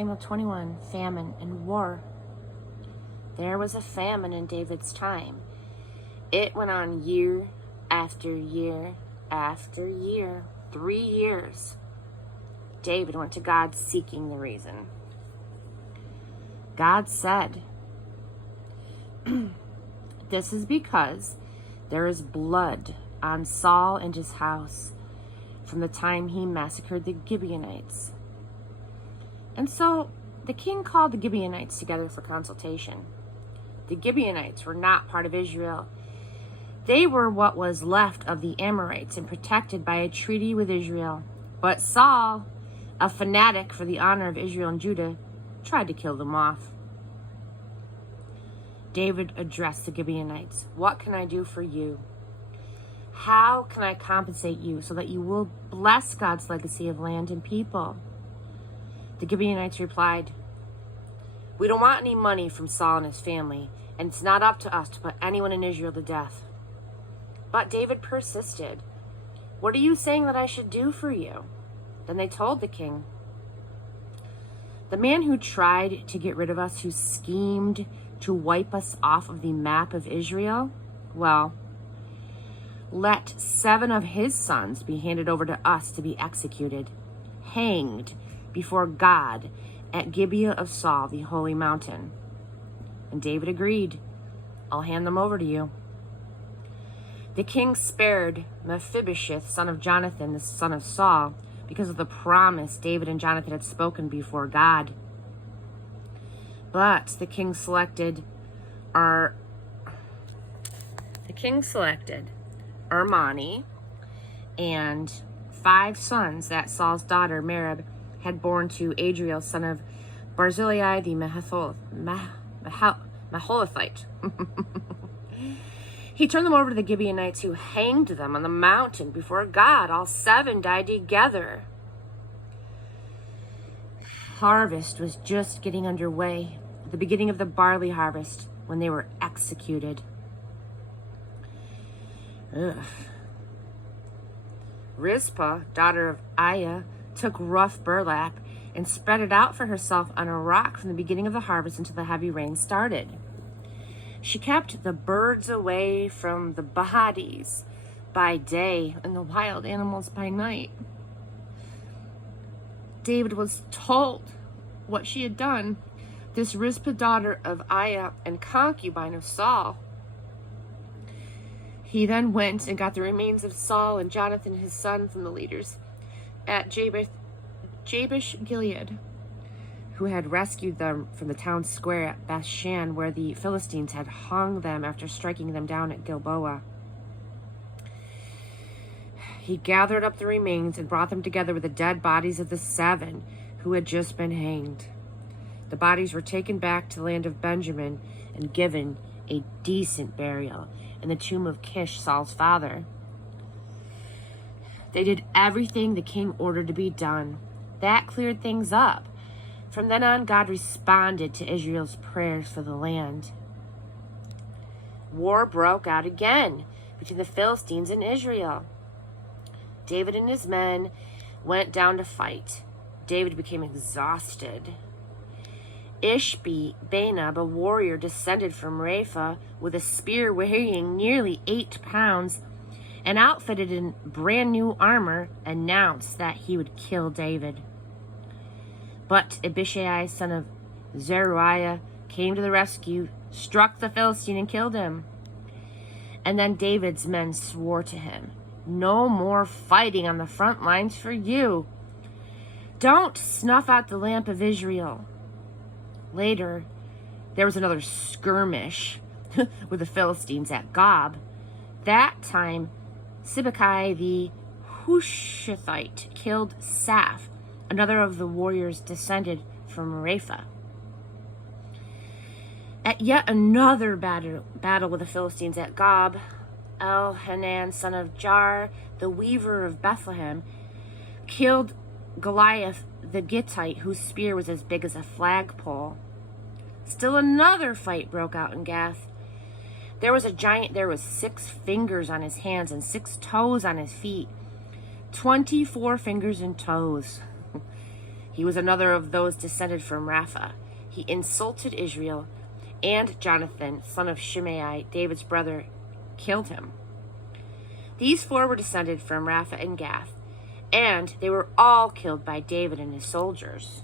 Samuel 21, famine and war. There was a famine in David's time. It went on year after year after year, 3 years. David went to God seeking the reason. God said, "This is because there is blood on Saul and his house from the time he massacred the Gibeonites." And so the king called the Gibeonites together for consultation. The Gibeonites were not part of Israel. They were what was left of the Amorites and protected by a treaty with Israel. But Saul, a fanatic for the honor of Israel and Judah, tried to kill them off. David addressed the Gibeonites. "What can I do for you? How can I compensate you so that you will bless God's legacy of land and people?" The Gibeonites replied, "We don't want any money from Saul and his family, and it's not up to us to put anyone in Israel to death." But David persisted. "What are you saying that I should do for you?" Then they told the king, "The man who tried to get rid of us, who schemed to wipe us off of the map of Israel, well, let 7 of his sons be handed over to us to be executed, hanged before God at Gibeah of Saul, the holy mountain." And David agreed. "I'll hand them over to you." The king spared Mephibosheth, son of Jonathan, the son of Saul, because of the promise David and Jonathan had spoken before God. But the king selected Armani and 5 sons that Saul's daughter Merab had born to Adriel, son of Barzillai the Maholathite. He turned them over to the Gibeonites, who hanged them on the mountain before God. All 7 died together. Harvest was just getting underway, at the beginning of the barley harvest, when they were executed. Rizpah, daughter of Aiah, took rough burlap and spread it out for herself on a rock from the beginning of the harvest until the heavy rain started. She kept the birds away from the bodies by day and the wild animals by night. David was told what she had done. This Rizpah, daughter of Aiah and concubine of Saul. He then went and got the remains of Saul and Jonathan, his son, from the leaders at Jabesh Gilead, who had rescued them from the town square at Bethshan, where the Philistines had hung them after striking them down at Gilboa. He gathered up the remains and brought them together with the dead bodies of the 7 who had just been hanged. The bodies were taken back to the land of Benjamin and given a decent burial in the tomb of Kish, Saul's father. They did everything the king ordered to be done. That cleared things up. From then on, God responded to Israel's prayers for the land. War broke out again between the Philistines and Israel. David and his men went down to fight. David became exhausted. Ishbi-Benob, a warrior, descended from Rapha with a spear weighing nearly 8 pounds and outfitted in brand new armor, announced that he would kill David. But Abishai, son of Zeruiah, came to the rescue, struck the Philistine, and killed him. And then David's men swore to him, "No more fighting on the front lines for you. Don't snuff out the lamp of Israel." Later, there was another skirmish with the Philistines at Gob. That time, Sibbecai the Hushathite killed Saph, another of the warriors descended from Rapha. At yet another battle with the Philistines at Gob, Elhanan, son of Jar, the weaver of Bethlehem, killed Goliath the Gittite, whose spear was as big as a flagpole. Still another fight broke out in Gath. There was a giant there with 6 fingers on his hands and 6 toes on his feet. 24 fingers and toes. He was another of those descended from Rapha. He insulted Israel, and Jonathan, son of Shimei, David's brother, killed him. These 4 were descended from Rapha and Gath, and they were all killed by David and his soldiers.